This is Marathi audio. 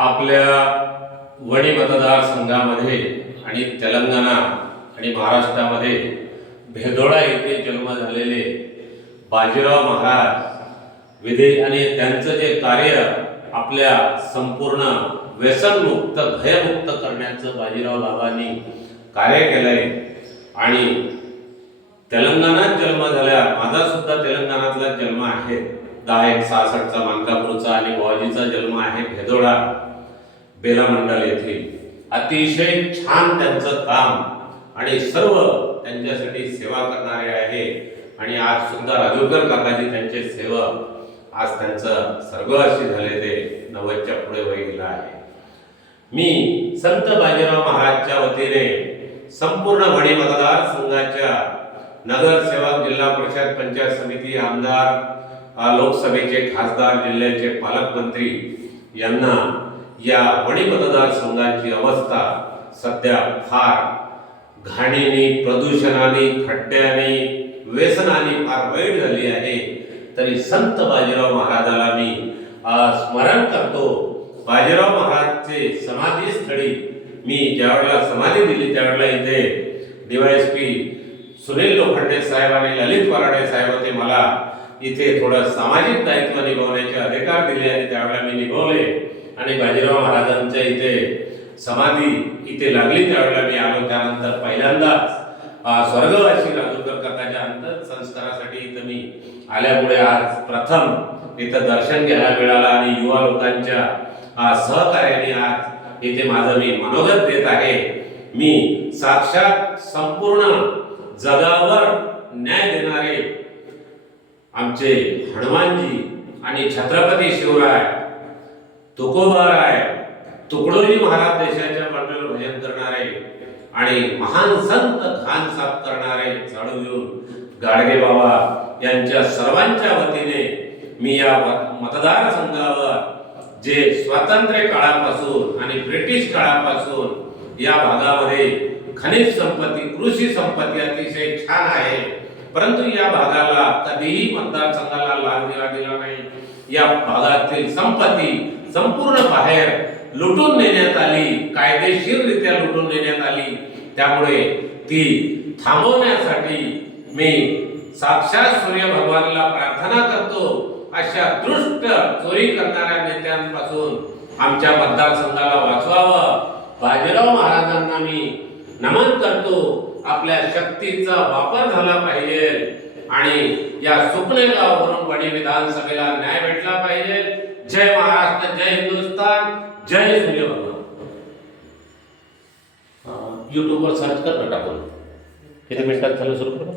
आपल्या वणी मतदारसंघामध्ये आणि तेलंगणा आणि महाराष्ट्रामध्ये भेदोडा येथे जन्म झालेले बाजीराव महाराज विधी आणि त्यांचं जे कार्य आपल्या संपूर्ण व्यसनमुक्त भयमुक्त करण्याचं बाजीराव बाबांनी कार्य केलंय। आणि तेलंगणात जन्म झाल्या, माझा सुद्धा तेलंगणातला जन्म आहे, 10/1/66चा मानकापूरचा, आणि बाबाजीचा जन्म आहे भेदोडा बेलामंडल येथे। अतिशय छान त्यांचं काम आणि सर्व त्यांच्यासाठी सेवा करणारे आहे। आणि आज सुद्धा राजूरकर काकाजी त्यांचे सेवक, आज त्यांचं स्वर्गवासी झाले, ते 90च्या पुढे वय गेलं आहे। मी संत बाजीराव महाराजच्या वतीने संपूर्ण वणी मतदारसंघाच्या नगरसेवक, जिल्हा परिषद, पंचायत समिती, आमदार, लोकसभेचे खासदार, जिल्ह्याचे पालकमंत्री यांना या वणी मतदारसंघाची अवस्था सध्या फार घाणीने, प्रदूषणाने, खड्ड्याने, व्यसनाने फार वाईट झाली आहे। तरी संत बाजीराव महाराजाला मी स्मरण करतो। बाजीराव महाराजचे समाधीस्थळी मी ज्यावेळेला समाधी दिली त्यावेळेला इथे डीवायएसपी सुनील लोखंडे साहेब आणि ललित वराडे साहेब होते। मला इथे थोडं सामाजिक दायित्व निभावण्याचे अधिकार दिले आणि त्यावेळेला मी निभावले। आणि बाजीराव महाराजांच्या इथे समाधी इथे लागली त्यावेळेला मी आलो। त्यानंतर पहिल्यांदाच स्वर्गवासी राजूरकर काकाच्या अंतर संस्कारासाठी इथं मी आल्यामुळे आज प्रथम इथं दर्शन घ्यायला मिळालं आणि युवा लोकांच्या सहकार्याने आज इथे माझं मी मनोगत देत आहे। मी साक्षात संपूर्ण जगावर न्याय देणारे आमचे हनुमानजी आणि छत्रपती शिवराय, तुकोबाराय, तुकडोजी महाराज देशाच्या पाठीवर भजन करणारे आणि महान संत खान साफ करणारे झाडू घेऊन गाडगे बाबा यांच्या सर्वांच्या वतीने मी या मतदारसंघावर जे स्वातंत्र्य काळापासून आणि ब्रिटिश काळापासून या भागामध्ये खनिज संपत्ती, कृषी संपत्ती अतिशय छान आहे, परंतु या भागाला कधीही मतदारसंघाला लाभ दिला नाही। या भागातील संपत्ती संपूर्ण बाहेर लुटून नेण्यात आली, कायदेशीररित्या लुटून नेण्यात आली। त्यामुळे ती थांबवण्यासाठी मी साक्षात सूर्य भगवानला प्रार्थना करतो, अशा दृष्ट चोरी करणाऱ्या नेत्यांपासून आमच्या मतदारसंघाला वाचवावं। बाजीराव महाराजांना मी नमन करतो। आपल्या शक्तीचा वापर झाला पाहिजे आणि या सुपनेगाववरून वणी विधानसभेला न्याय भेटला पाहिजे। जय महाराष्ट्र, जय हिंदुस्तान, जय सूर्य भगवान। यूट्यूबवर सर्च कर ना, टाकून किती मिनिटात झालं सुरू करू।